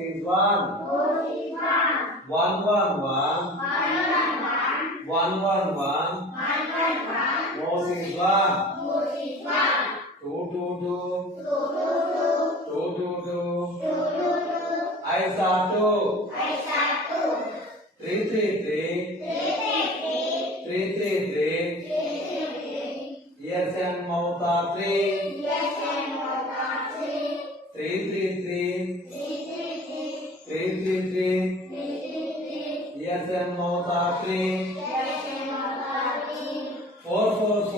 is one. One, one, one. One, one, one. Nose is one. Two, two, two. Two, two, two. Eyes are two. Three, three, three. Three, three, three. Ears and mouth are three. Three, three, three. Three, three, three. Ears and mouth are three. Four, four, four.